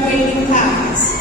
graduating class.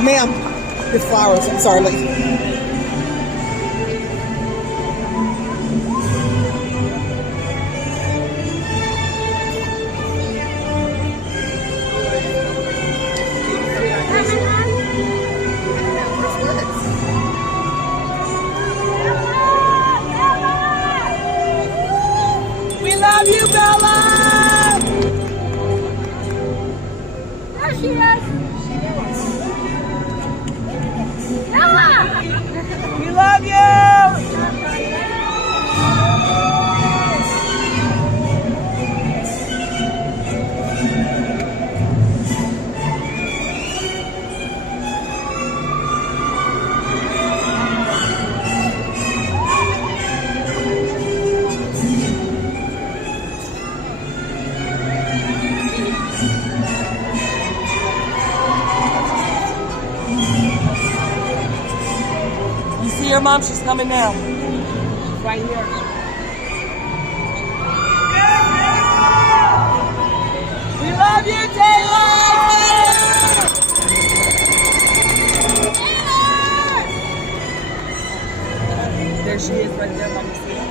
Ma'am, the flowers. I'm sorry. We love you, Bella! There she is! Bella! We love you! You see your mom? She's coming now. Right here. We love you, Taylor! There she is right there, Mama. See her?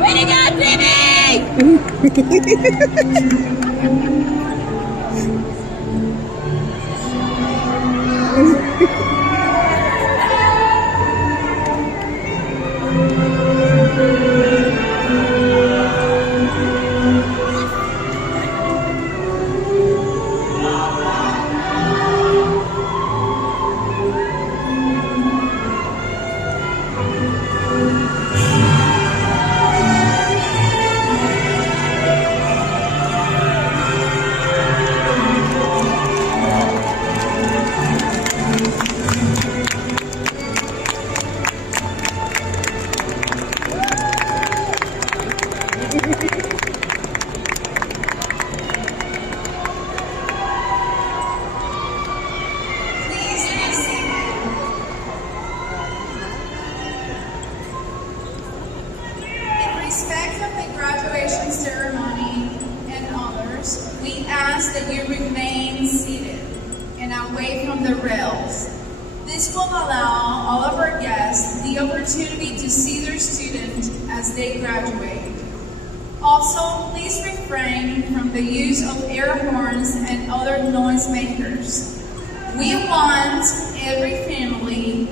Way to go, Timmy! the rails. This will allow all of our guests the opportunity to see their student as they graduate. Also, please refrain from the use of air horns and other noisemakers. We want every family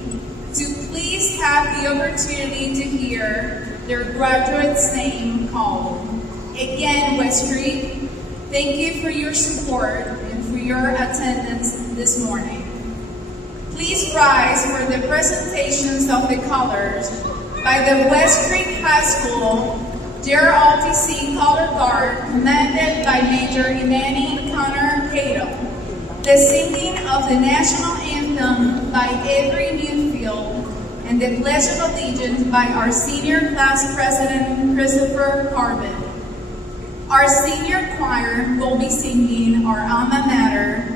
to please have the opportunity to hear their graduate's name called. Again, West Street, thank you for your support and for your attendance this morning. Please rise for the presentations of the colors by the West Street High School JROTC Color Guard, commanded by Major Imani Connor Cato. The singing of the national anthem by Avery Newfield, and the Pledge of Allegiance by our senior class president, Christopher Carbon. Our senior choir will be singing our alma mater,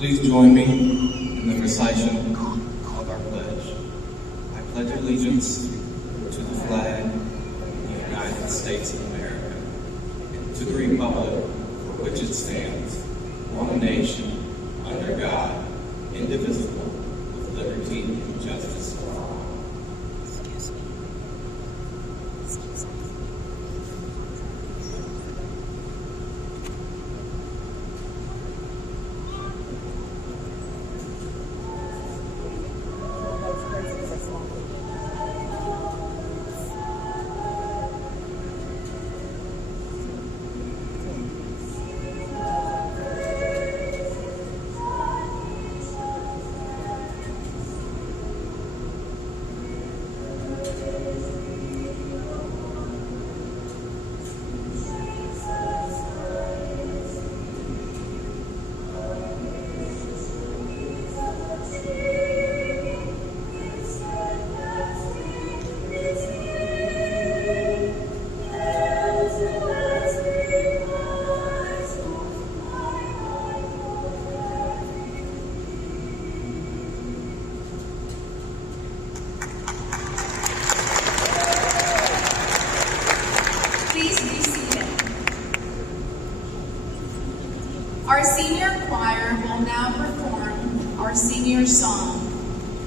Please join me in the recitation of our pledge. I pledge allegiance to the flag of the United States of America, and to the republic for which it stands, one nation, under God, indivisible, with liberty and justice for all. choir will now perform our senior song.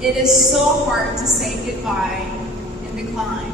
It is so hard to say goodbye in the climb.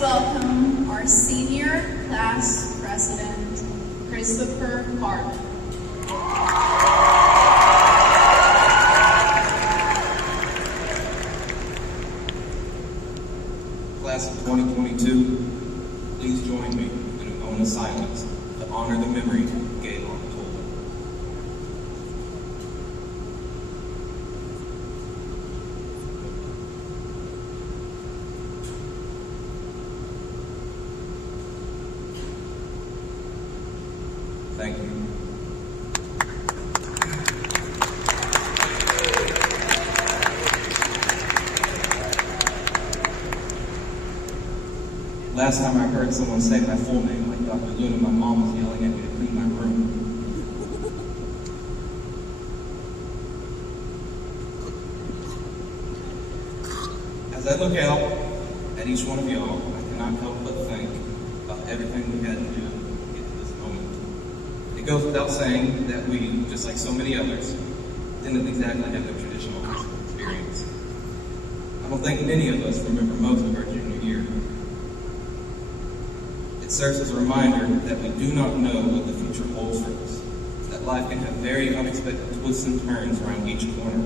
Welcome our senior class president, Christopher Hartman. Class of 2022, please join me in a moment of silence to honor the memory of Gaylon Toll. Thank you. Last time I heard someone say my full name like Dr. Luna, my mom was yelling at me to clean my room. As I look out at each one of y'all, I cannot help but think about everything we had to do to get to this moment. It goes without saying that we, just like so many others, didn't exactly have the traditional high school experience. I don't think many of us remember most of our junior year. It serves as a reminder that we do not know what the future holds for us, that life can have very unexpected twists and turns around each corner.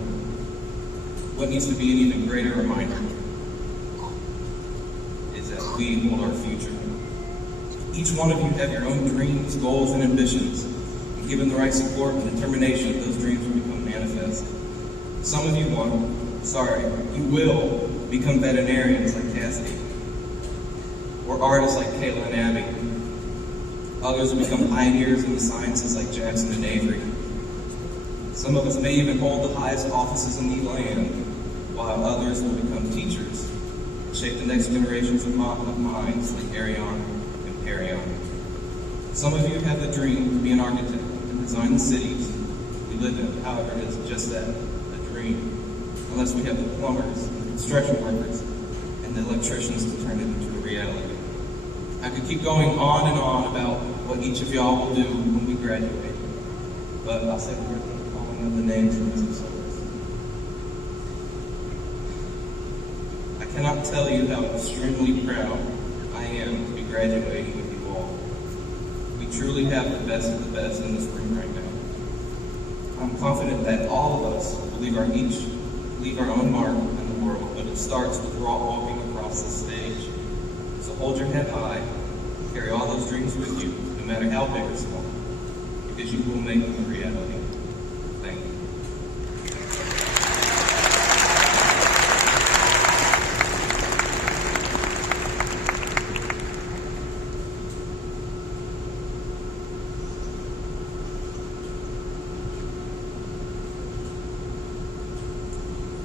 What needs to be an even greater reminder is that we hold our future. Each one of you have your own dreams, goals, and ambitions, and given the right support and determination, those dreams will become manifest. Some of you you will become veterinarians like Cassidy, or artists like Kayla and Abby. Others will become pioneers in the sciences like Jackson and Avery. Some of us may even hold the highest offices in the land, while others will become teachers and shape the next generations of minds like Ariana and Perion. Some of you have the dream to be an architect and design the cities we live in. However, it is just that, a dream. unless we have the plumbers, the construction workers, and the electricians to turn it into a reality. I could keep going on and on about what each of y'all will do when we graduate, but I'll save it for calling of the names of Mrs. Silvers. I cannot tell you how extremely proud I am to be graduating with you all. We truly have the best of the best in this room right now. I'm confident that all of us will leave our own mark in the world, but it starts with walking across the stage. So hold your head high, carry all those dreams with you, no matter how big or small, because you will make them a reality. Thank you.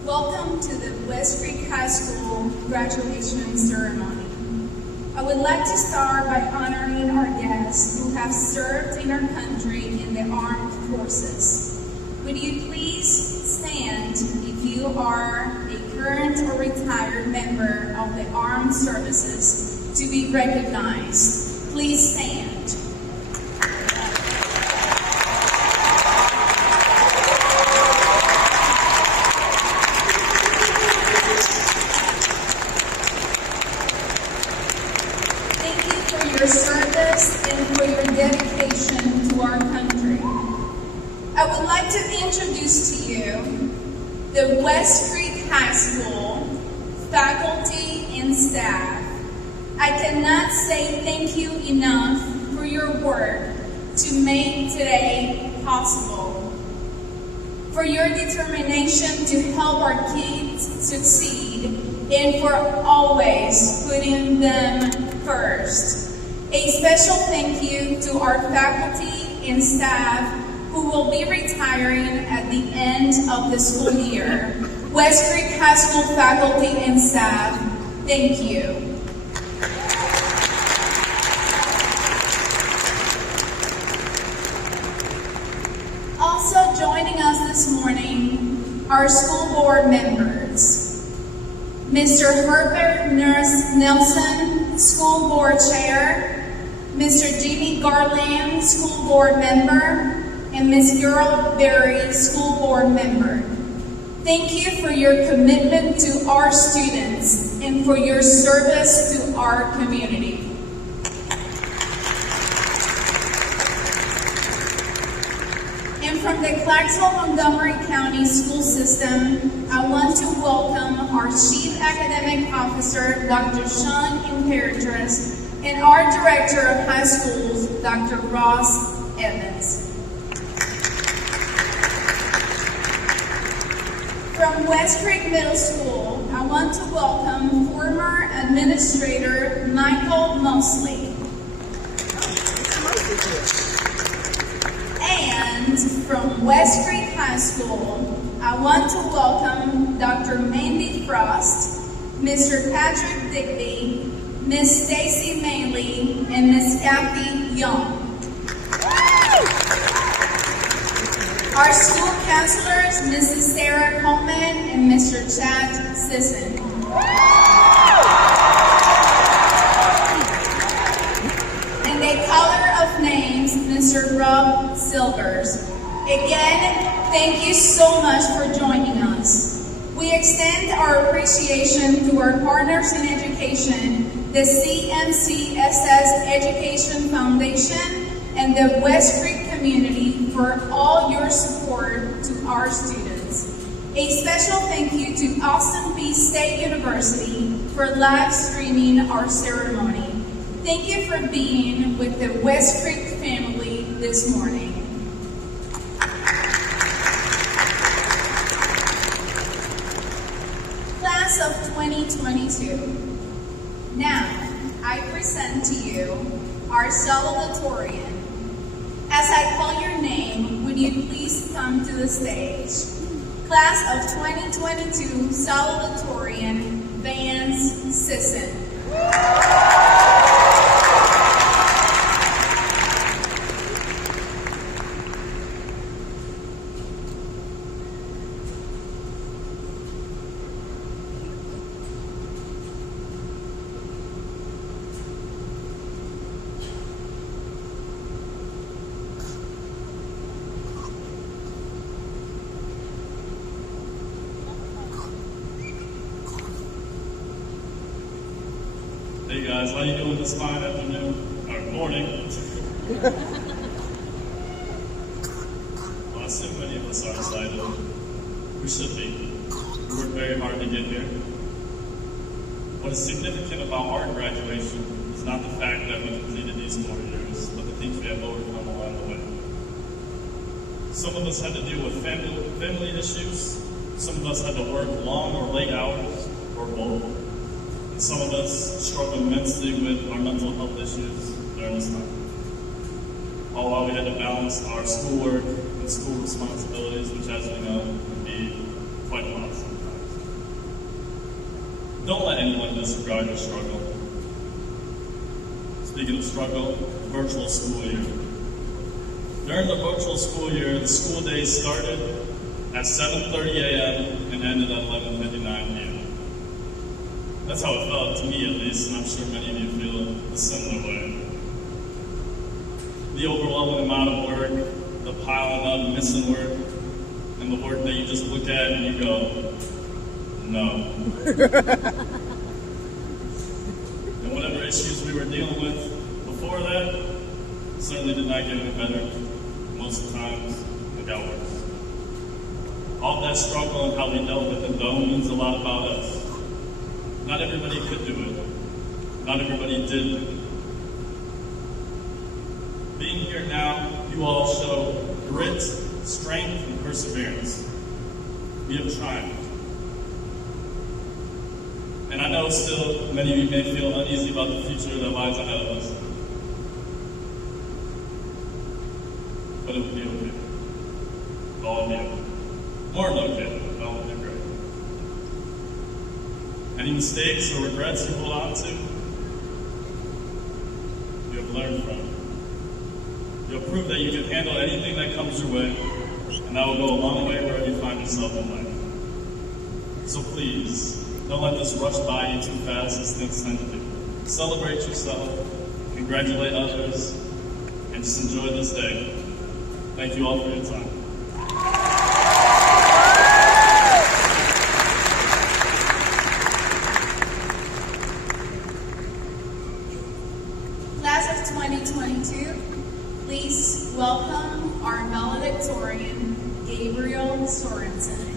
Welcome to the West Creek High School graduation ceremony. I would like to start by honoring our guests who have served in our country in the armed forces. Would you please stand if you are a current or retired member of the armed services to be recognized? Please stand. Your service and for your dedication to our country. I would like to introduce to you the West Creek High School faculty and staff. I cannot say thank you enough for your work to make today possible, for your determination to help our kids succeed, and for always putting them first. A special thank you to our faculty and staff who will be retiring at the end of the school year. West Creek High School faculty and staff, thank you. Also joining us this morning are school board members. Mr. Herbert Nelson, School Board Chair, Mr. Jimmy Garland, School Board Member, and Ms. Carol Berry, School Board Member. Thank you for your commitment to our students and for your service to our community. And from the Clarksville-Montgomery County School System, I want to welcome our Chief Academic Officer, Dr. Sean Imperatrice, and our Director of High Schools, Dr. Ross Evans. From West Creek Middle School, I want to welcome former Administrator Michael Mosley. And from West Creek High School, I want to welcome Dr. Mandy Frost, Mr. Patrick Digby, Miss Stacy Maley, and Miss Kathy Young. Our school counselors, Mrs. Sarah Coleman and Mr. Chad Sisson. And a caller of names, Mr. Rob Silvers. Again, thank you so much for joining us. We extend our appreciation to our partners in education, the CMCSS Education Foundation, and the West Creek community for all your support to our students. A special thank you to Austin Peay State University for live streaming our ceremony. Thank you for being with the West Creek family this morning. Class of 2022. Now, I present to you our salutatorian. As I call your name, would you please come to the stage? Class of 2022 salutatorian, Vance Sisson. Hey guys, how you doing this fine afternoon or morning? Well, I assume many of us are excited. We should be. We worked very hard to get here. What is significant about our graduation is not the fact that we completed these 4 years, but the things we have overcome along the way. Some of us had to deal with family issues. Some of us had to work long or late hours, or both. And some of us struggled immensely with our mental health issues during this time. All while we had to balance our schoolwork and school responsibilities, which, as we know, can be quite a lot sometimes. Don't let anyone disregard your struggle. Speaking of struggle, virtual school year. During the virtual school year, the school days started at 7:30 a.m. and ended at 11:59 p.m. That's how it felt to me, at least, and I'm sure many of you feel a similar way. The overwhelming amount of work, the piling up missing work, and the work that you just look at and you go, no. And whatever issues we were dealing with before that certainly did not get any better. Most of the times, it got worse. All that struggle and how we dealt with it, though, means a lot about us. Not everybody could do it. Not everybody did it. Being here now, you all show grit, strength, and perseverance. We have triumphed. And I know still many of you may feel uneasy about the future that lies ahead of us. But it will be okay. All of you. More than okay. All will be great. Any mistakes or regrets you hold on to, you have learned from. You'll prove that you can handle anything that comes your way, and that will go a long way wherever you find yourself in life. So please, don't let this rush by you too fast as things tend to do. Celebrate yourself, congratulate others, and just enjoy this day. Thank you all for your time. Class of 2022, please welcome our valedictorian, Gabriel Sorensen.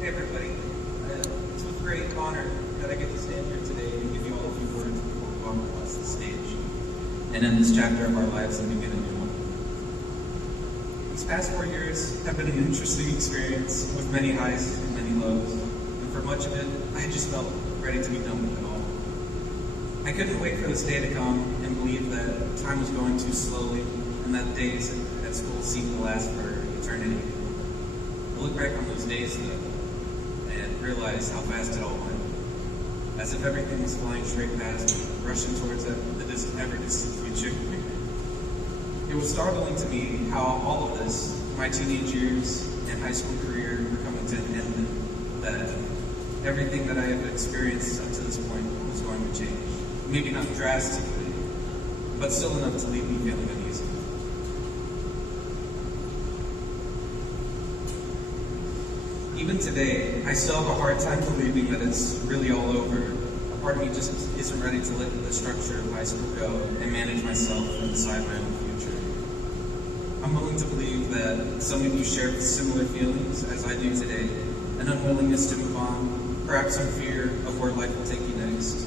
Hey everybody, it's with great honor that I get to stand here today and give you all a few words before we walk across the stage and end this chapter of our lives and begin a new one. These past 4 years have been an interesting experience with many highs and many lows, and for much of it, I just felt ready to be done with it all. I couldn't wait for this day to come and believe that time was going too slowly and that days at school seemed to last for eternity. I look back on those days though, and realize how fast it all went. As if everything was flying straight past me, rushing towards the ever-distant future. It was startling to me how all of this, my teenage years and high school career, were coming to an end, that everything that I have experienced up to this point was going to change. Maybe not drastically, but still enough to leave me feeling uneasy. Even today, I still have a hard time believing that it's really all over. A part of me just isn't ready to let the structure of high school go and manage myself and decide my own future. I'm willing to believe that some of you share similar feelings as I do today, an unwillingness to move on, perhaps some fear of where life will take you next.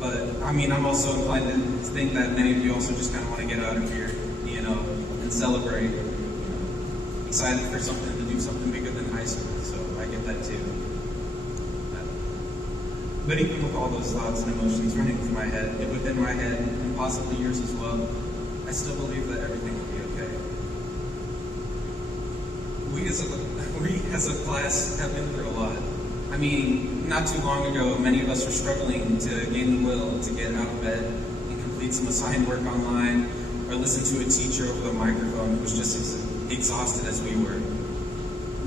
But, I'm also inclined to think that many of you also just kind of want to get out of here, and celebrate, excited for something to do something bigger than high school, so I get that too. But even with all those thoughts and emotions running through my head, within my head, and possibly yours as well, I still believe that everything will be okay. we as a class have been through a lot. I mean, not too long ago, many of us were struggling to gain the will to get out of bed and complete some assigned work online, or listen to a teacher over the microphone who was just as exhausted as we were.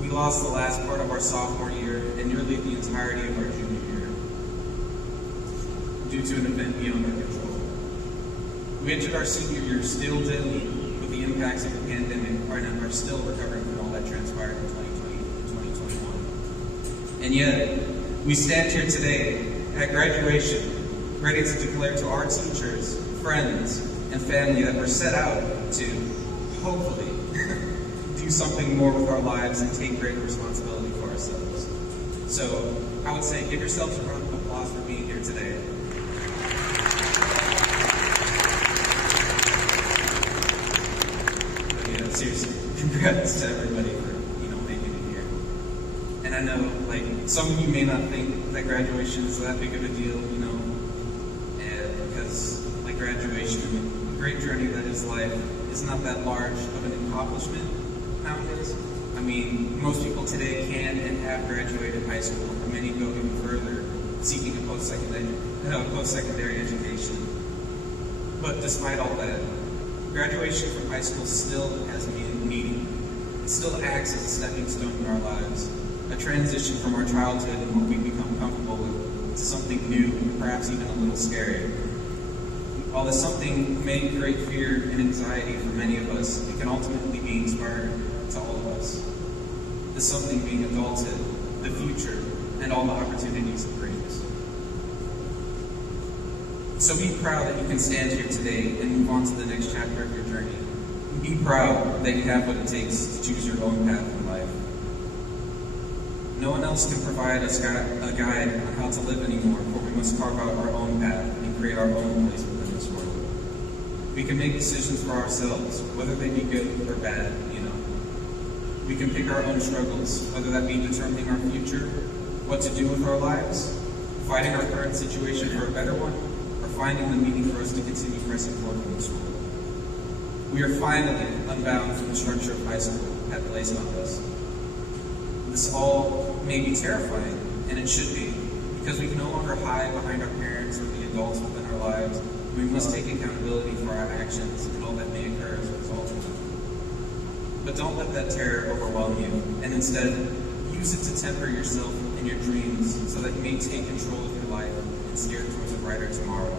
We lost the last part of our sophomore year and nearly the entirety of our junior year due to an event beyond our control. We entered our senior year still dealing with the impacts of the pandemic and are still recovering from all that transpired in 2020 and 2021. And yet, we stand here today at graduation, ready to declare to our teachers, friends, and family that we're set out to, hopefully, do something more with our lives and take greater responsibility for ourselves. So, I would say give yourselves a round of applause for being here today. But yeah, seriously, congrats to everybody for, making it here. And I know, some of you may not think that graduation is that big of a deal, and because, graduation, a great journey that is life, is not that large of an accomplishment nowadays. I mean, most people today can and have graduated high school, and many go even further, seeking a post-secondary education. But despite all that, graduation from high school still has meaning. It still acts as a stepping stone in our lives, a transition from our childhood and what we become comfortable with to something new, perhaps even a little scary. While this something may create fear and anxiety for many of us, it can ultimately be inspiring to all of us. This something being adulthood, the future, and all the opportunities it brings. So be proud that you can stand here today and move on to the next chapter of your journey. Be proud that you have what it takes to choose your own path in life. No one else can provide us a guide on how to live anymore, for we must carve out our own path and create our own place within this world. We can make decisions for ourselves, whether they be good or bad, We can pick our own struggles, whether that be determining our future, what to do with our lives, fighting our current situation for a better one, or finding the meaning for us to continue pressing forward in this world. We are finally unbound from the structure of high school had placed on us. This all may be terrifying, and it should be, because we can no longer hide behind our parents or the adults within our lives. We must take accountability for our actions and all that may occur as a result of them. But don't let that terror overwhelm you, and instead, use it to temper yourself and your dreams so that you may take control of your life and steer towards a brighter tomorrow.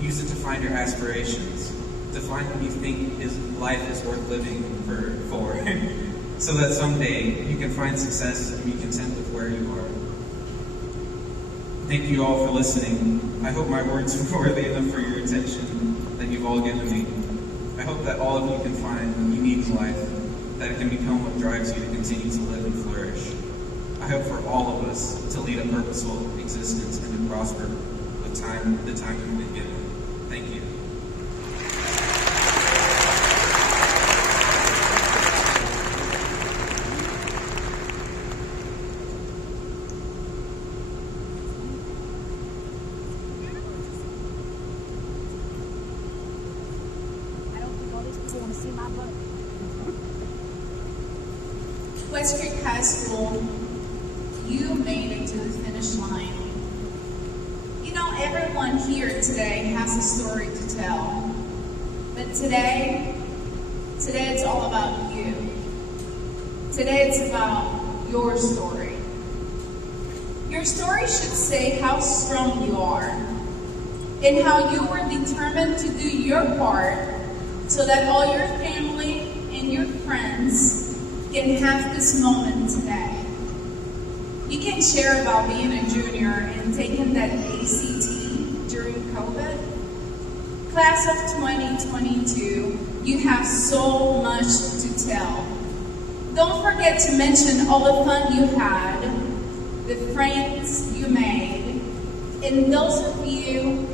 Use it to find your aspirations, to find what you think life is worth living for so that someday you can find success and be content with where you are. Thank you all for listening. I hope my words were worthy enough for your attention that you've all given me. I hope that all of you can find what you need in life, that it can become what drives you to continue to live and flourish. I hope for all of us to lead a purposeful existence and to prosper with the time we've been given. Thank you. West Creek High School, you made it to the finish line. Everyone here today has a story to tell. But today it's all about you. Today it's about your story. Your story should say how strong you are and how you were determined to do your part so that all your family and your friends can have this moment today. You can share about being a junior and taking that ACT during COVID. Class of 2022, you have so much to tell. Don't forget to mention all the fun you had, the friends you made, and those of you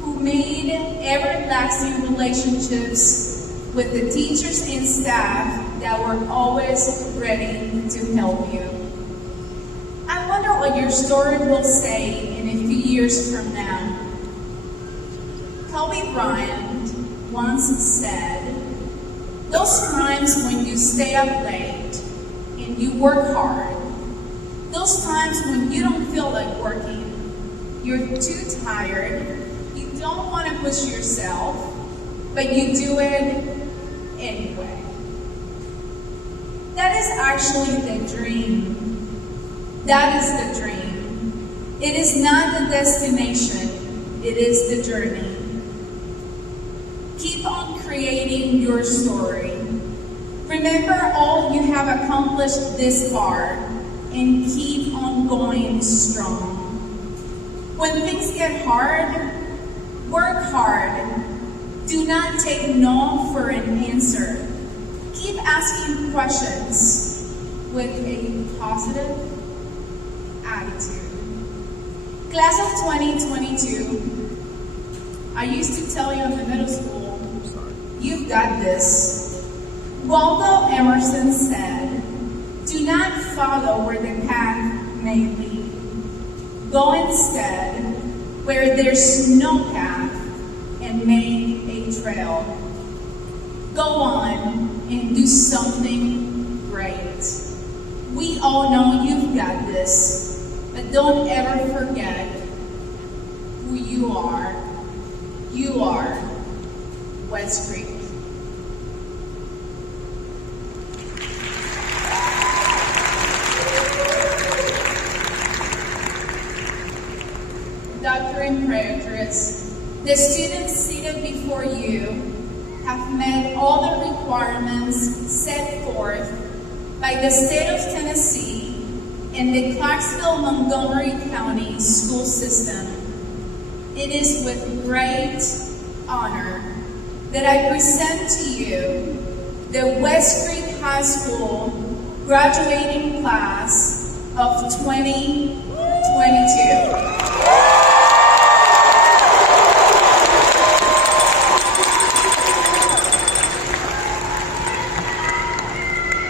who made everlasting relationships with the teachers and staff that were always ready to help you. I wonder what your story will say in a few years from now. Kobe Bryant once said, Those times when you stay up late and you work hard. Those times when you don't feel like working. You're too tired. You don't want to push yourself, but you do it anyway. That is actually the dream. That is the dream. It is not the destination. It is the journey. Keep on creating your story. Remember all you have accomplished this far and keep on going strong. When things get hard, work hard. Do not take no for an answer. Keep asking questions with a positive attitude. Class of 2022, I used to tell you in the middle school, you've got this. Waldo Emerson said, do not follow where the path may lead. Go instead where there's no path and make a trail. Go on and do something great. We all know you've got this, but don't ever forget who you are. You are West Creek. Doctor and Praetress, the students seated before you have met all the requirements set forth by the state of Tennessee and the Clarksville-Montgomery County school system. It is with great honor that I present to you the West Creek High School graduating class of 2022.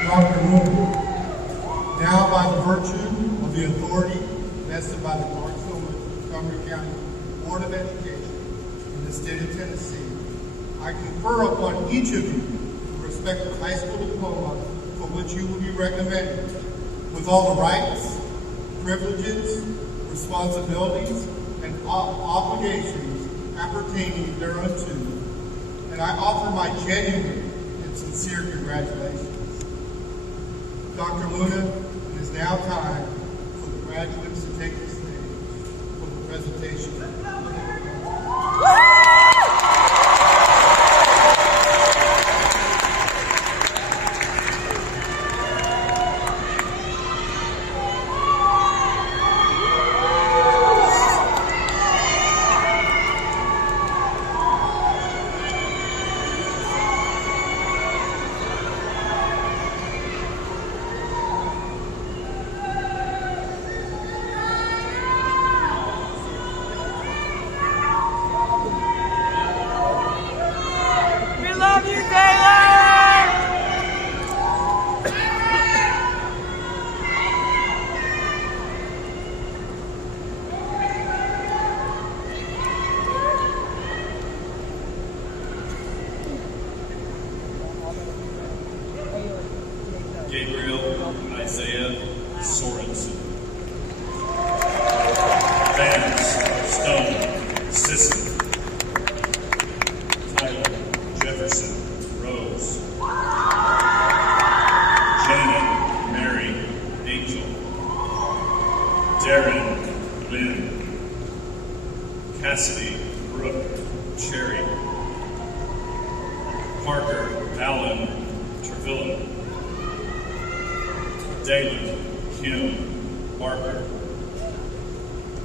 Dr. Moore, now by the virtue of the authority vested by the Clarksville-Montgomery County Board of Education in the state of Tennessee, I confer upon each of you the respective high school diploma for which you will be recommended, with all the rights, privileges, responsibilities, and obligations appertaining thereunto, and I offer my genuine and sincere congratulations. Dr. Luna, it is now time for the graduates to take the stage for the presentation. Gabriel Isaiah Sorensen. Vance Stone Sisson. Tyler Jefferson Rose. Janet Mary Angel. Darren Lynn. Cassidy Brooke Cherry. Parker Allen Trevillan. Dalen Kim Barker.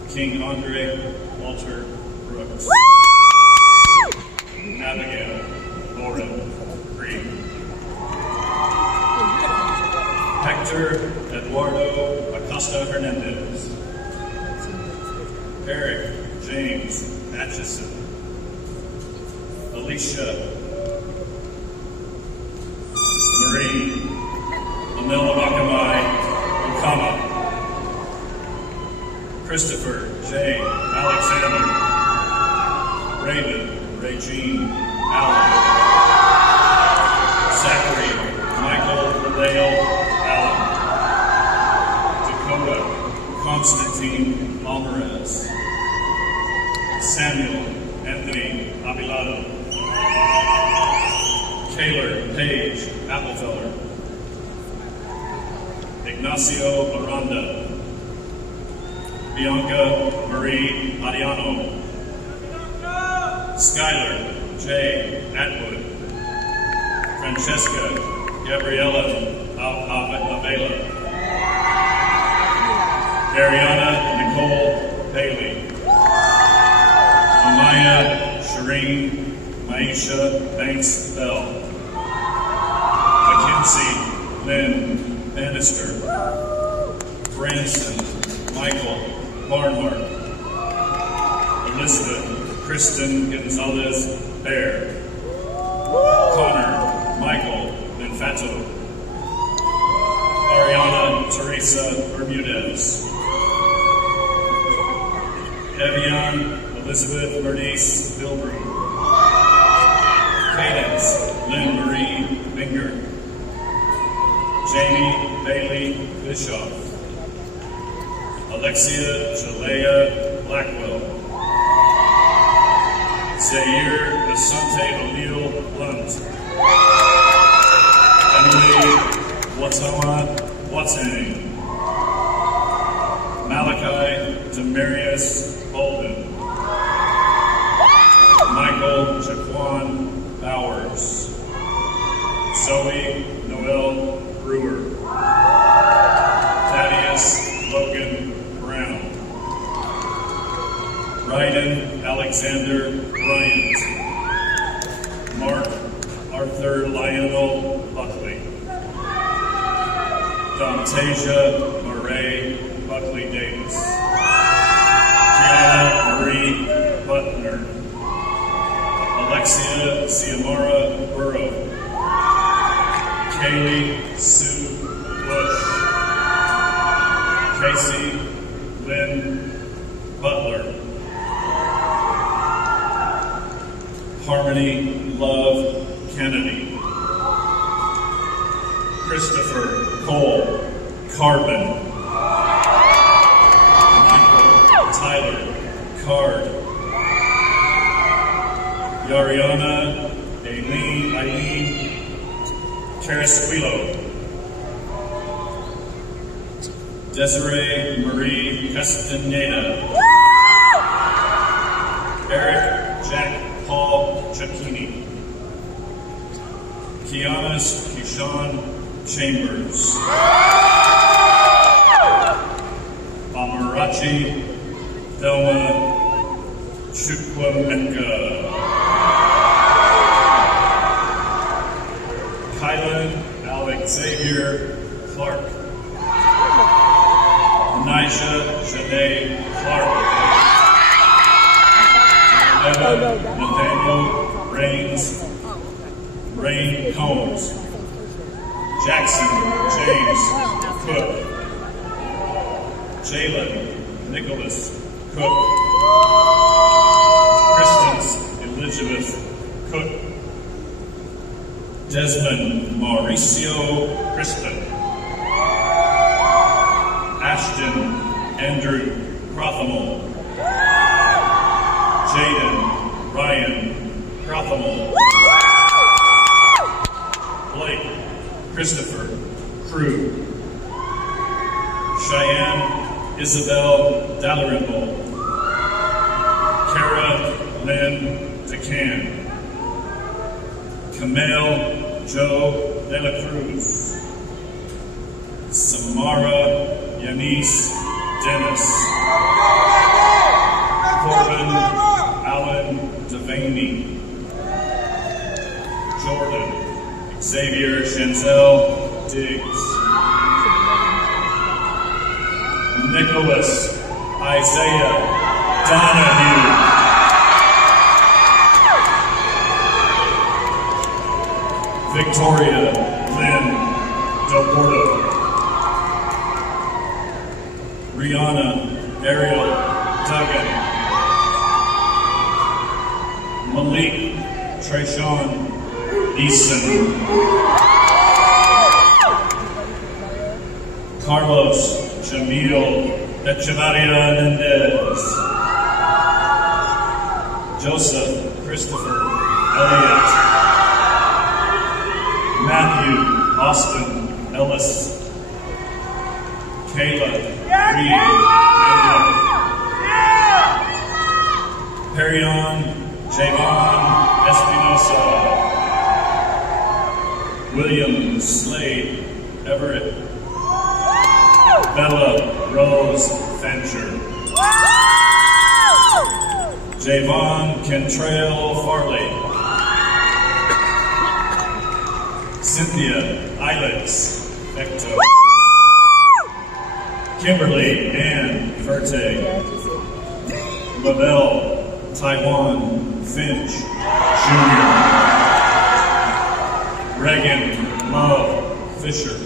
King Andre Walter Brooks. Abigail Lauren Green. Hector Eduardo Acosta Hernandez. Eric James Atchison. Alicia Marie Amel Akamai Okama. Christopher J. Alexander. Raven Regine Allen. Valentin Alvarez, Samuel Anthony Abilado, Kaylor Page Applefeller, Ignacio Aranda, Bianca Marie Ariano, Skylar J. Atwood, Francesca Gabriela Avela, Ariana Nicole Bailey, Amaya Shireen Maisha Banks Bell, Mackenzie Lynn Bannister, Branson Michael Barnhart, Elizabeth Kristen Gonzalez Bear, Connor Michael Benfato, Ariana Teresa Bermudez, Evian Elizabeth Bernice Bilbroom, Cadence Lynn Marie Binger, Jamie Bailey Bischoff, Alexia Jalea Blackwell, Zaire Asante O'Neill Blunt, Emily Watama Watang, Malachi Demarius Bolden, Michael Jaquan Bowers, Zoe Noel Brewer, Thaddeus Logan Brown, Ryden Alexander Bryant, Mark Arthur Lionel Buckley, Dontasia Murray Buckley Davis, Kiana Marie Butner, Alexia Xiomara Burrow, Kaylee Sue Bush, Casey Lynn Butler, Harmony Love Kennedy, Christopher Cole Carbon, Michael Tyler Card, Yariana Eileen Carasquillo, Desiree Marie Castaneda, Eric Jack Paul Chacchini, Kianis Keyshawn Chambers, Amarachi Thelma Chukwemeka, Kylan Alexavier Clark, Nisha Shanae Clark, Evan Nathaniel Rain Combs, Jackson James Cook, Jalen Nicholas Cook, Kristen Elizabeth Cook, Desmond Mauricio Crispin, Ashton Andrew Crothamel, Jaden Ryan Crothamel, Blake Christopher Crew, Cheyenne Isabel Dalrymple, Kara Lynn DeCan, Kamel Joe De La Cruz, Samara Yanis Dennis, Corbin Allen Devaney, Jordan Xavier Shanzel Diggs, Nicholas Isaiah Donahue, Victoria Lynn Del Porto, Rihanna Ariel Duggan, Malik Trayshawn Easton, Carlos Jamil Echevarria Mendez, Joseph Christopher Elliott, Matthew Austin Ellis, Kayla Reed Engler, Perion Javon Espinosa, William Slade Everett, Bella Rose Fancher, Javon Kentrail Farley, Cynthia Ilex Ecto, Kimberly Ann Ferte, Lavelle Taiwan Finch Jr., Reagan Love Fisher,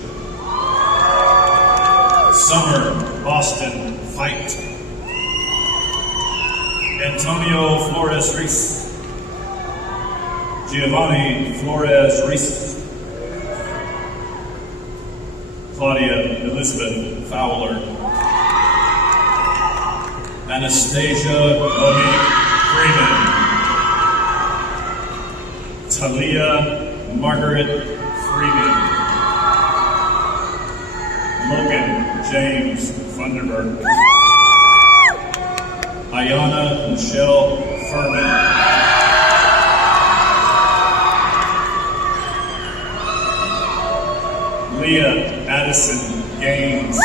Summer Austin Fight, Antonio Flores Reese, Giovanni Flores Reese, Claudia Elizabeth Fowler, Anastasia Monique Freeman, Talia Margaret Freeman, Logan James Funderburg, Ayana Michelle Furman, Leah Addison Gaines,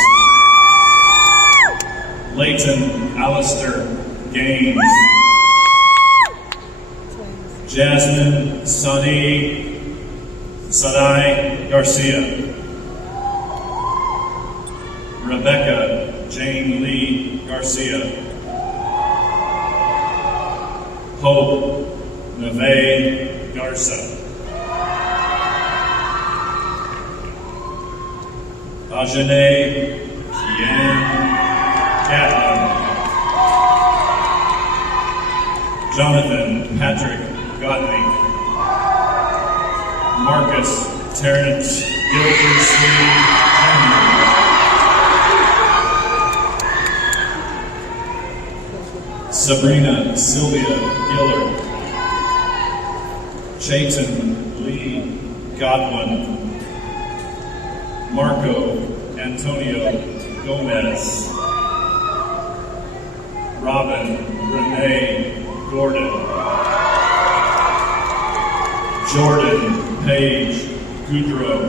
Leighton Alistair Gaines, Jasmine Sadai Garcia, Rebecca Jane Lee Garcia, Hope Neve Garza, Ajane Kian Catlin, Jonathan Patrick Godney, Marcus Terrence Gildersleeve Jr., Sabrina Sylvia Gillard, Chayton Lee Godwin, Marco Antonio Gomez, Robin Renee Gordon, Jordan Page Goudreau,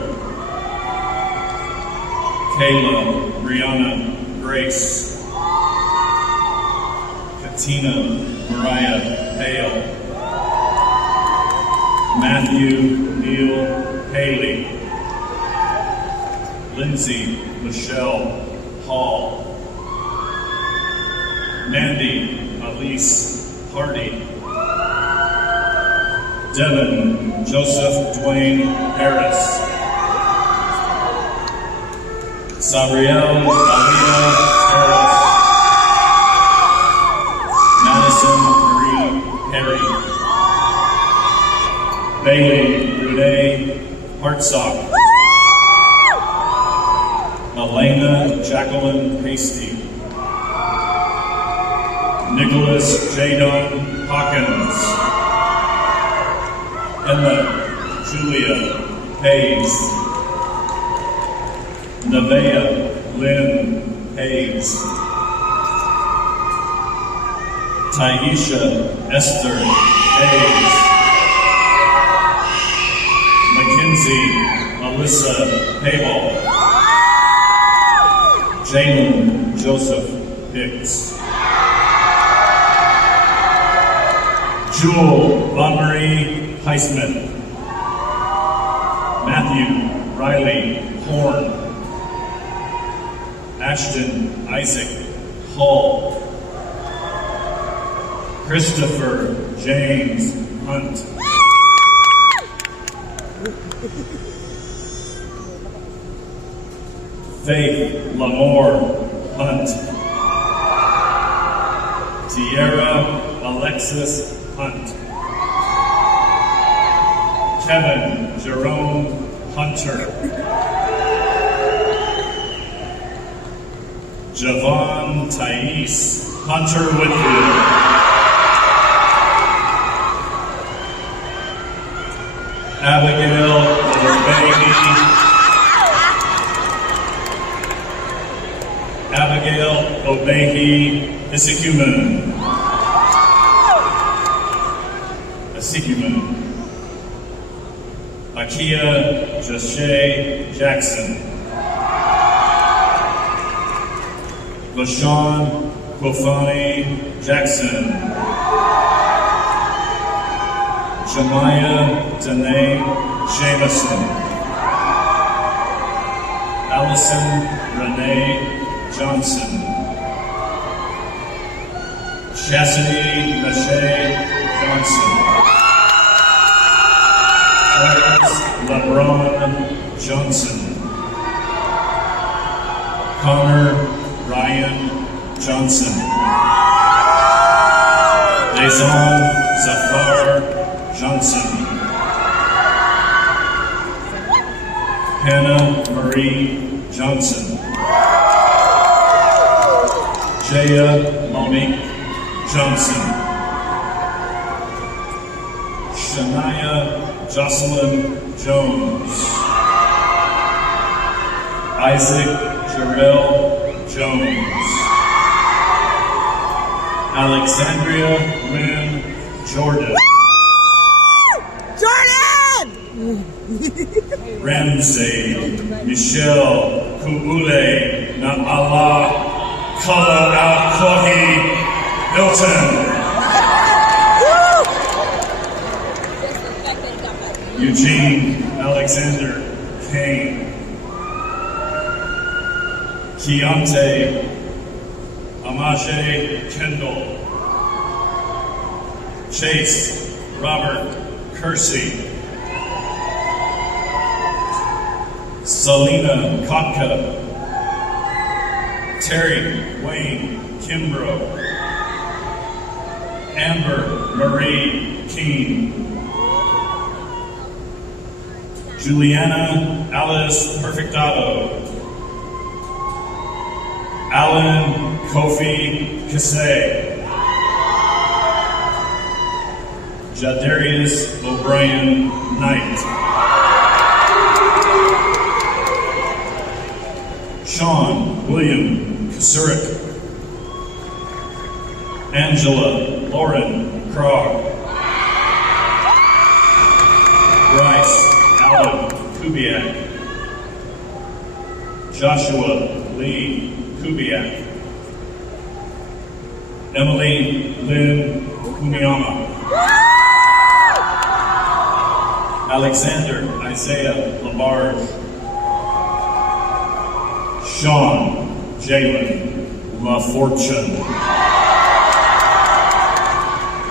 Kayla Brianna Grace, Katina Mariah Hale, Matthew Neil Haley, Lindsay Michelle Hall, Mandy Elise Hardy, Devin Joseph Dwayne Harris, Sabriel Alina Harris, Madison Marie Perry, Bailey Renee Hartsock, Elena Jacqueline Hasty, Nicholas Jadon Hawkins, Emma Julia Hayes, Nevaeh Lynn Hayes, Taisha Esther Hayes, Mackenzie Alyssa Payball, Jalen Joseph Hicks, Jewel Bonmarie Heisman, Matthew Riley Horn, Ashton Isaac Hall, Christopher James Hunt, Faith Lamore Hunt, Tierra Alexis Hunt, Kevin Jerome Hunter, Javon Thais Hunter Whitfield. Abigail Obehi Isikumun. Akia Jashay Jackson. LaShawn Kwafani Jackson. Jemiah Danae Jameson. Allison Renee Johnson. Chastity Mache Johnson. Clarence LeBron Johnson. Connor Ryan Johnson. Dazon Zafar Johnson. Hannah Marie Johnson. Jaya Monique Johnson. Shania Jocelyn Jones. Isaac Jarrell Jones. Alexandria Lynn Jordan. Jordan! Ramsey Michelle Kubule Na'ala Kala Al Kohi Hilton. Eugene Alexander Kane. Keontae Amaje Kendall. Chase Robert Kersey. Selena Kotka. Terry Wayne Kimbrough. Amber Marie Keene. Juliana Alice Perfectado. Alan Kofi Kasey. Jadarius O'Brien Knight. Sean William Kasurik. Angela Lauren Krog. Bryce Alan Kubiak. Joshua Lee Kubiak. Emily Lynn Kumiyama. Alexander Isaiah Labarge. Sean Jalen LaFortune.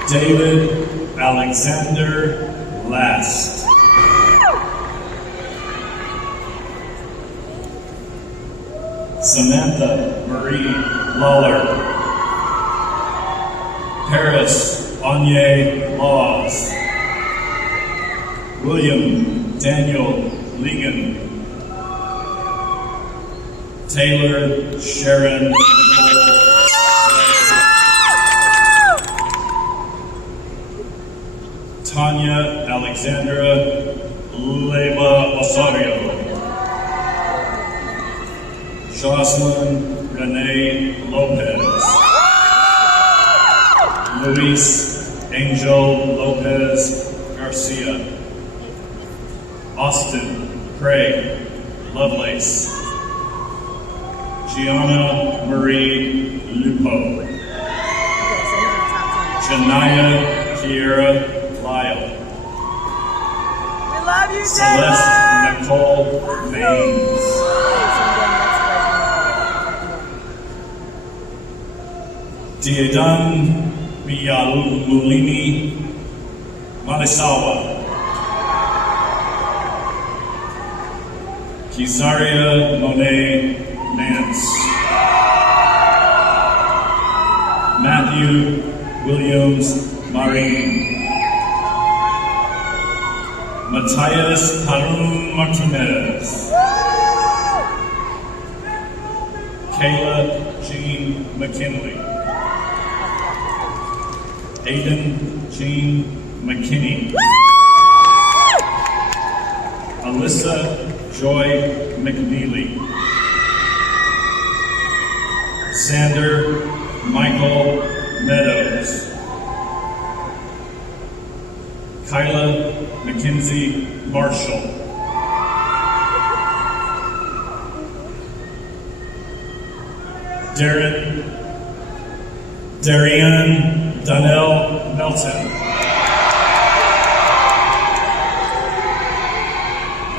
David Alexander Last. Samantha Marie Lawler. Paris Anye Laws. William Daniel Ligon. Taylor Sharon Tanya Alexandra Leva Osorio. Jocelyn Renee Lopez. Luis Angel Lopez Garcia. Austin Craig Lovelace. Gianna Marie Lupo. Janaya Kiera Lyle. We love you, Celeste Nicole Maines. Diedan Miyalulimi Malisawa. Kizaria Monet Nance. Matthew Williams Marine. Matthias Harun Martinez. Kayla Jean McKinley. Aiden Jean McKinney. Alyssa Joy McNeely. Sander Michael Meadows. Kyla Mackenzie Marshall. Darian Donnell Melton.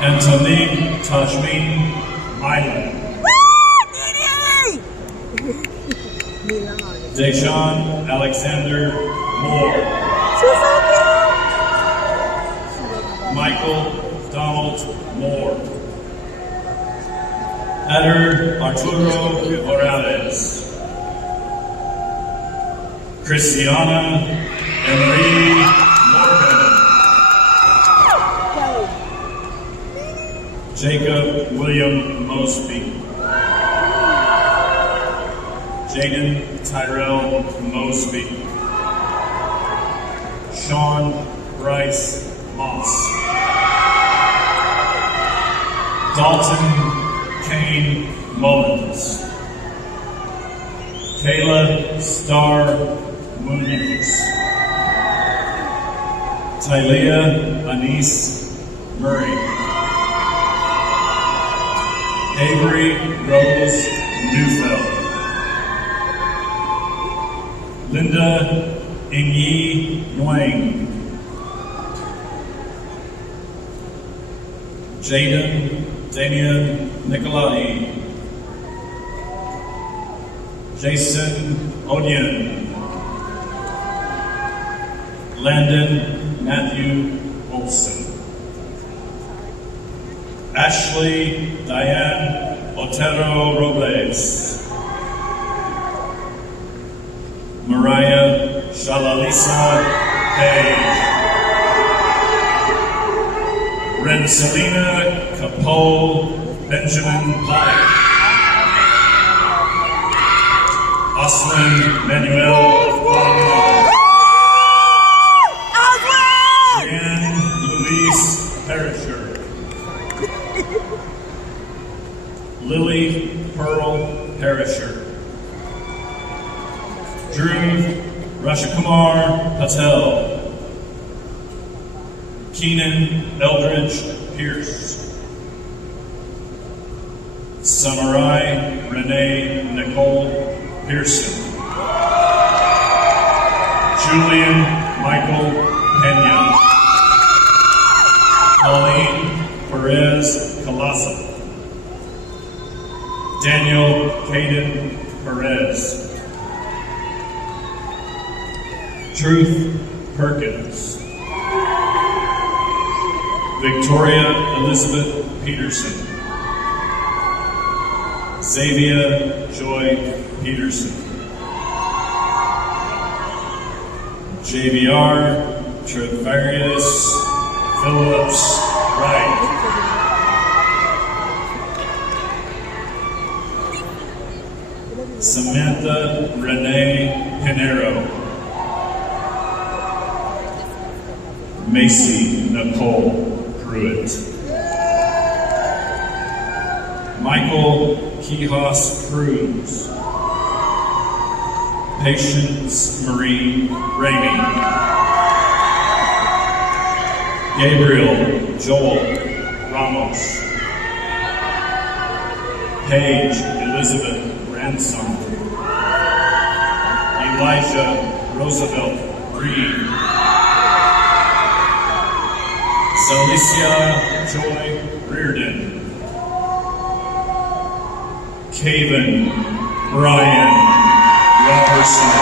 Antonique Tajmin Milan. Deshaun Alexander Moore. Michael Donald Moore. Eder Arturo Morales. Christiana Emery Morgan. Jacob William Mosby. Jaden Tyrell Mosby. Sean Bryce Moss. Dalton Kane Mullins. Kayla Starr Munoz. Tylea Anise Murray. Avery Rose Neufeld. Linda Ingyi Nguyen. Jaden Damian Nicolai. Jason Onion. Landon Matthew Olson. Ashley Diane Otero Robles. Mariah Shalalisa Page. Renselina Capole Benjamin Pike. Oslin Manuel Wagner. Jan Luis Perisher. Lily Pearl Perisher. Drew Rashakumar Patel. Keenan Eldridge Pierce. Samurai Renee Nicole Pearson. Julian Michael Pena. Pauline Perez Calasa. Daniel Caden Perez. Truth Perkins. Victoria Elizabeth Peterson. Xavier Joy Peterson. JVR Travarius Phillips Wright. Samantha Renee Pinero. Macy Nicole Pruitt. Michael Quijas Cruz. Patience Marie Ramey. Gabriel Joel Ramos. Paige Elizabeth Ransom. Elijah Roosevelt Green. Celicia Joy Reardon. Caven Brian Robertson.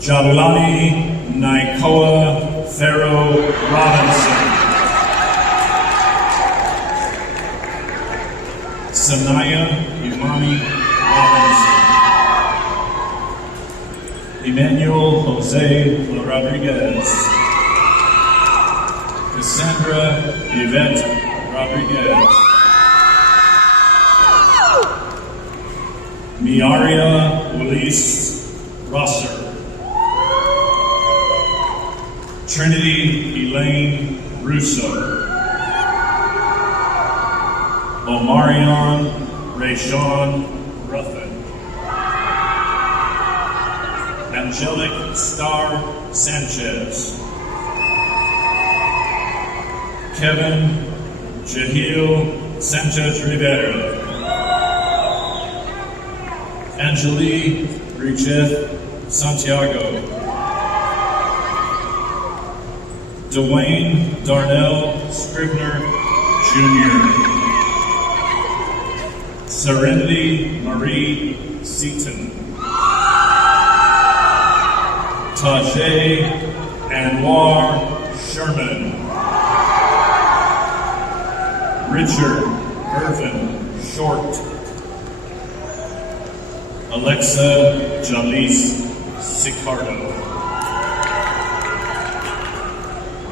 Jabulani Naikoa Farrow Robinson. Sanaya Imani Robinson. Emmanuel Jose Rodriguez. Cassandra Yvette Rodriguez. Miaria Willis Rosser. Trinity Elaine Russo. Omarion Rayshawn Ruffin. Angelic Star Sanchez. Kevin Jahil Sanchez Rivera. Angelique Bridget Santiago. Dwayne Darnell Scribner Jr. Serenity Marie Seaton. Tajay Anwar Sherman. Richard Irvin Short. Alexa Jalise Sicardo.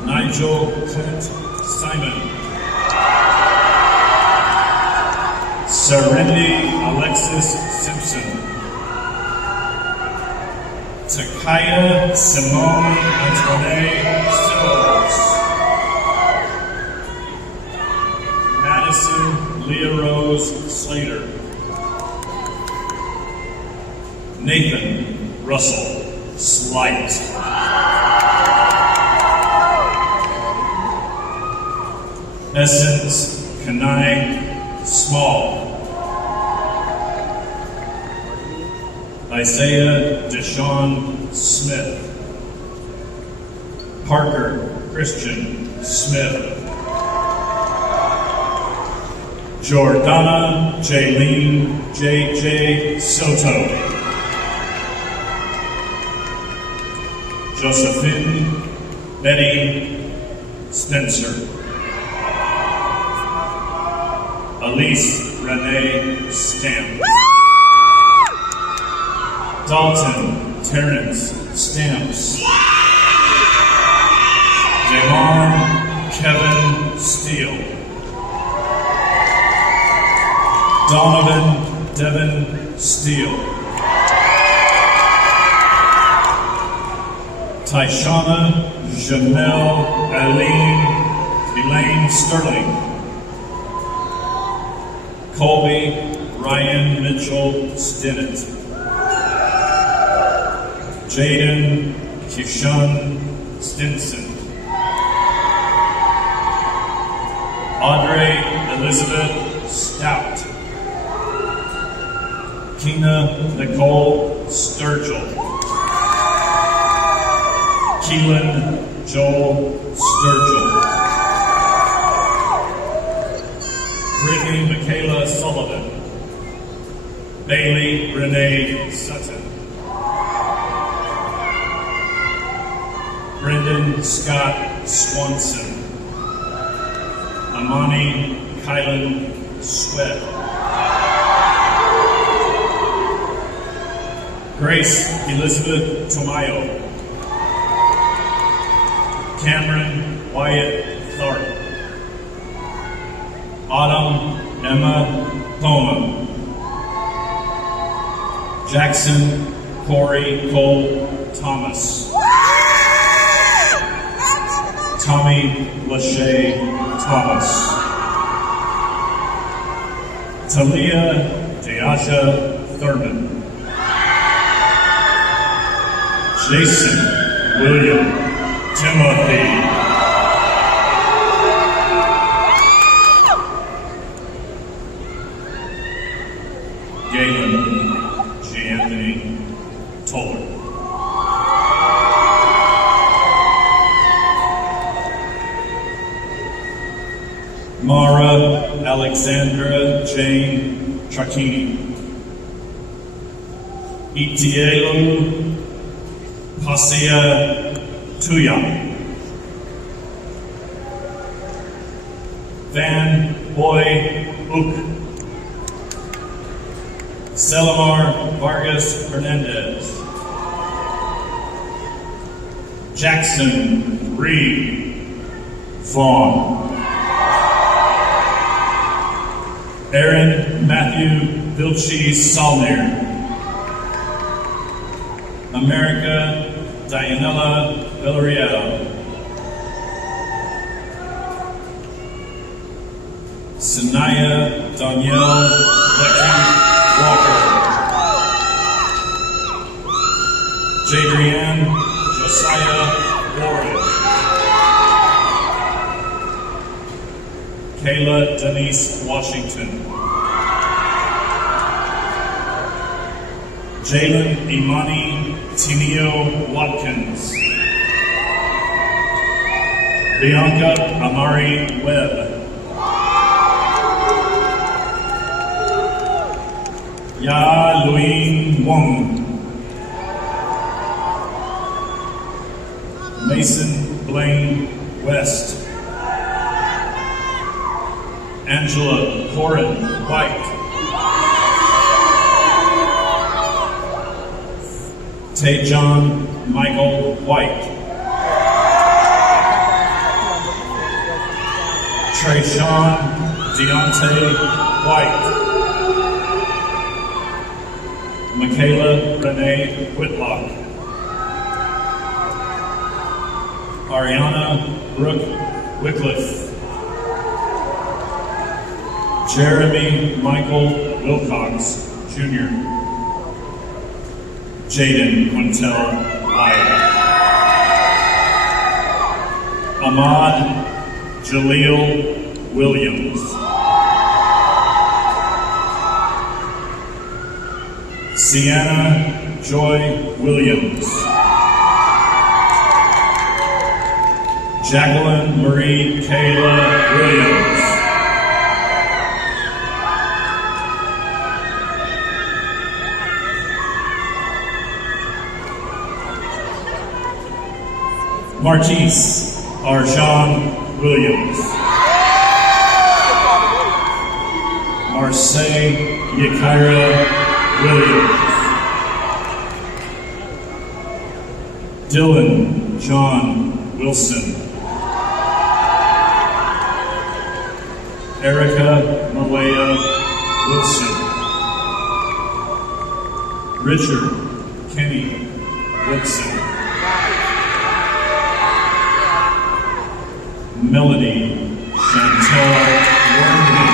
Nigel Clint Simon. Serenity Alexis Simpson. Takaya Simone Antoinette Sills. Madison Leah Rose Slater. Nathan Russell Slight. Essence Kanai Small. Isaiah Deshaun Smith. Parker Christian Smith. Jordana Jaylene J.J. Soto. Josephine Betty Spencer. Elise Renee Stamps. Dalton Terrence Stamps. Damon Kevin Steele. Donovan Devin Steele. Tyshana Jamel Elaine Sterling. Colby Ryan Mitchell Stinnett. Jaden Kishun Stinson. Audrey Elizabeth Stout. Kina Nicole Sturgill. Keelan Joel Sturgill. Brittany Michaela Sullivan. Bailey Renee Sutton. Brendan Scott Swanson. Amani Kylan Sweat. Grace Elizabeth Tomayo. Cameron Wyatt Tharp. Autumn Emma Poma. Jackson Corey Cole Thomas. Tommy Lachey Thomas. Talia Deaja Thurman. Jason William Timothy. Galen G. Anthony Toller. Mara Alexandra Jane Trachini. Itielu Pasia Tuya. Van Boy Ook. Selamar Vargas Hernandez. Jackson Reed Vaughn. Aaron Matthew Vilchi Salner. America Dianella Villarreal. Sanaya Danielle Becky Walker. Jadrienne Josiah Warren. Kayla Denise Washington. Jalen Imani Tinio Watkins. Bianca Amari Webb. Ya Luin Wong. Mason Blaine West. Angela Corin White. Taejon Michael White. Trayshawn Deontay White. Michaela Renee Whitlock. Ariana Brooke Wycliffe. Jeremy Michael Wilcox, Jr. Jaden Quintel Wyatt. Ahmad Jaleel Williams. Sienna Joy Williams. Jacqueline Marie Kayla Williams. Martise Arjan Williams. Marseille Yakira Williams. Dylan John Wilson. Erica Malaya Wilson. Richard Kenny Woodson. Melody Chantel Wormley.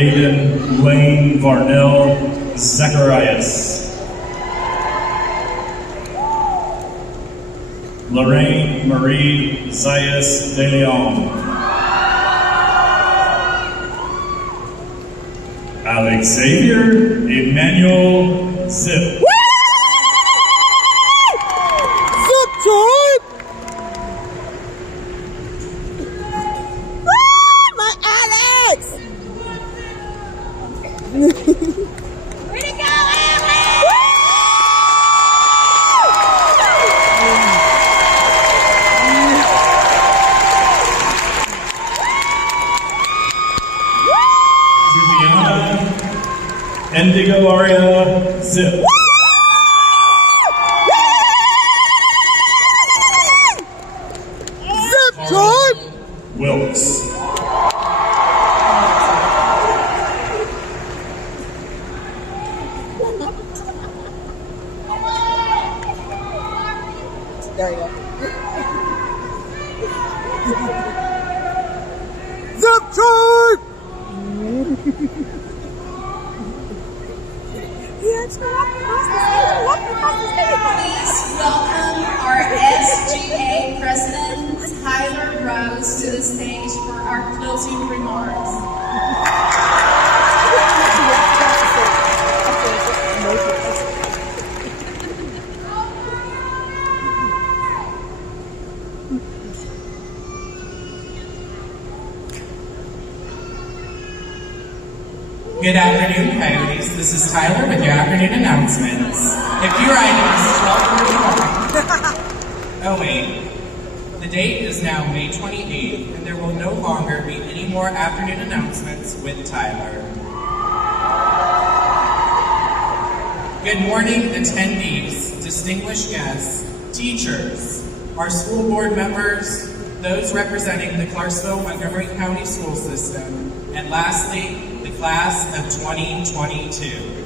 Aiden Lane Varnell Zacharias. Lorraine Marie Zayas de Leon. Alexavier Emmanuel Zip. My Alex! Way to go, Alex! Juliana Indigo Aria Zip. Zip time! Wilkes. There you go. Zip time! Please welcome our SGA President, Tyler Rose, to the stage for our closing remarks. Good afternoon, Coyotes. This is Tyler with your afternoon announcements. If you're items 12:31. Oh wait, the date is now May 28th, and there will no longer be any more afternoon announcements with Tyler. Good morning, attendees, distinguished guests, teachers, our school board members, those representing the Clarksville-Montgomery County School System, and lastly, the class of 2022.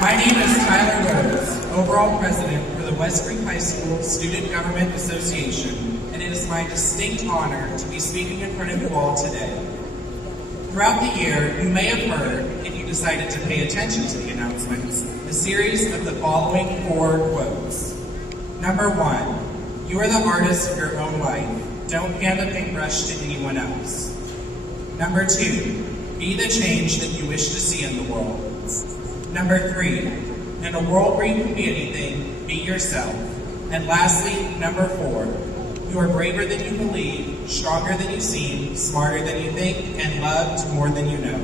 My name is Tyler Rose, overall president for the West Creek High School Student Government Association, and it is my distinct honor to be speaking in front of you all today. Throughout the year, you may have heard, if you decided to pay attention to the announcements, a series of the following 4 quotes. Number 1, you are the artist of your own life. Don't hand a paintbrush to anyone else. Number 2, be the change that you wish to see in the world. Number 3, in a world where you can be anything, be yourself. And lastly, number 4, you are braver than you believe, stronger than you seem, smarter than you think, and loved more than you know.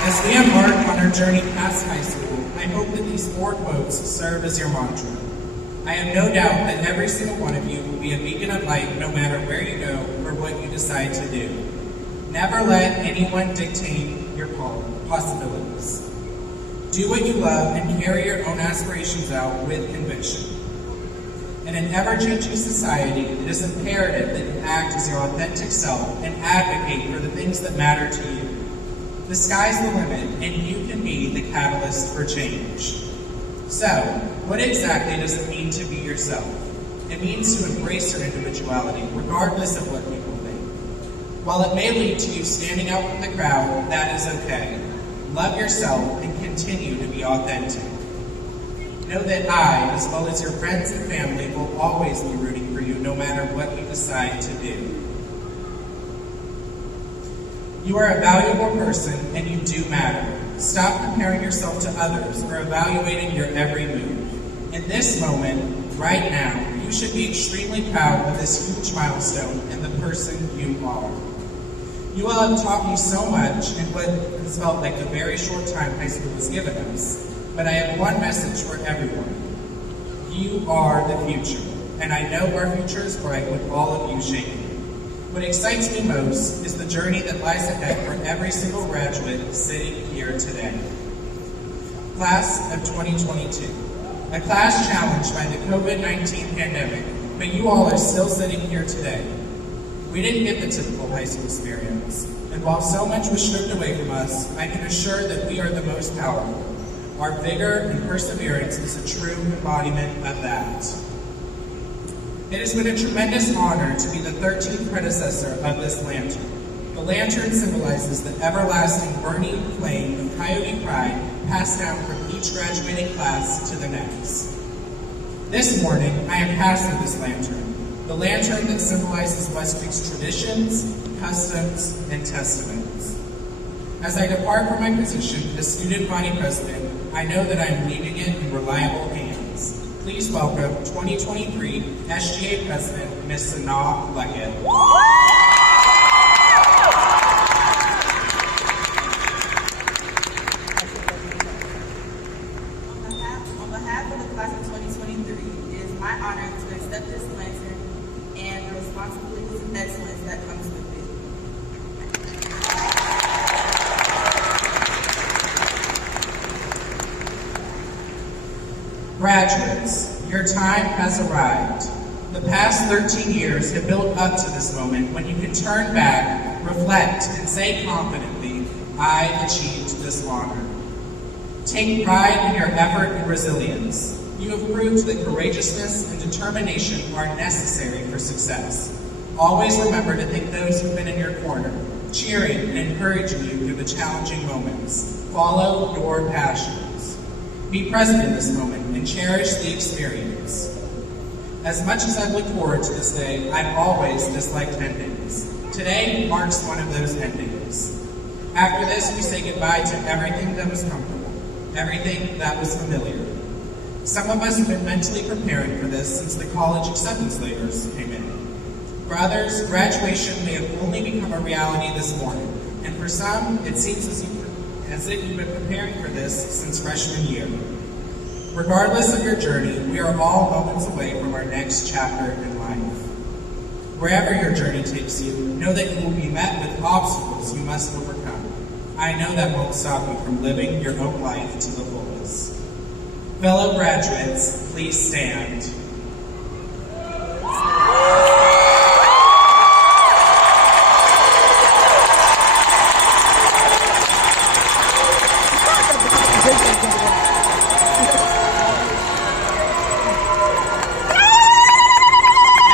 As we embark on our journey past high school, I hope that these 4 quotes serve as your mantra. I have no doubt that every single one of you will be a beacon of light no matter where you go or what you decide to do. Never let anyone dictate your possibilities. Do what you love and carry your own aspirations out with conviction. In an ever-changing society, it is imperative that you act as your authentic self and advocate for the things that matter to you. The sky's the limit, and you can be the catalyst for change. So, what exactly does it mean to be yourself? It means to embrace your individuality, regardless of what people think. While it may lead to you standing out from the crowd, that is okay. Love yourself and continue to be authentic. Know that I, as well as your friends and family, will always be rooting for you no matter what you decide to do. You are a valuable person and you do matter. Stop comparing yourself to others or evaluating your every move. In this moment, right now, you should be extremely proud of this huge milestone and the person you are. You all have taught me so much in what has felt like a very short time high school has given us, but I have one message for everyone. You are the future, and I know our future is bright with all of you shaping. What excites me most is the journey that lies ahead for every single graduate sitting here today. Class of 2022, a class challenged by the COVID-19 pandemic, but you all are still sitting here today. We didn't get the typical high school experience, and while so much was stripped away from us, I can assure that we are the most powerful. Our vigor and perseverance is a true embodiment of that. It has been a tremendous honor to be the 13th predecessor of this lantern. The lantern symbolizes the everlasting burning flame of Coyote pride passed down from each graduating class to the next. This morning, I am passing this lantern, the lantern that symbolizes West Creek's traditions, customs, and testaments. As I depart from my position as student body president, I know that I am leaving it in reliable hands. Please welcome 2023 SGA President, Ms. Sanaa Leggett. On behalf of the class of 2023, it is my honor to accept this lantern and the responsibilities and excellence that comes with it. Graduates, your time has arrived. The past 13 years have built up to this moment when you can turn back, reflect, and say confidently, I achieved this honor. Take pride in your effort and resilience. You have proved that courageousness and determination are necessary for success. Always remember to thank those who've been in your corner, cheering and encouraging you through the challenging moments. Follow your passions. Be present in this moment and cherish the experience. As much as I look forward to this day, I've always disliked endings. Today marks one of those endings. After this, we say goodbye to everything that was comfortable, everything that was familiar. Some of us have been mentally preparing for this since the college acceptance letters came in. For others, graduation may have only become a reality this morning, and for some, it seems as if you've been preparing for this since freshman year. Regardless of your journey, we are all moments away from our next chapter in life. Wherever your journey takes you, know that you will be met with obstacles you must overcome. I know that won't stop you from living your own life to the fullest. Fellow graduates, please stand.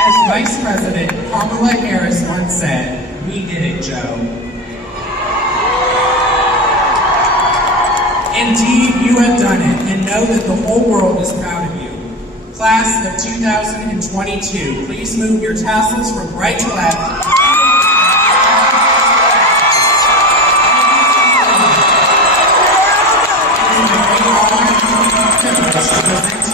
As Vice President Kamala Harris once said, "We did it, Joe." Indeed, you have done it, and know that the whole world is proud of you. Class of 2022, please move your tassels from right to left. It is my great honor and privilege to present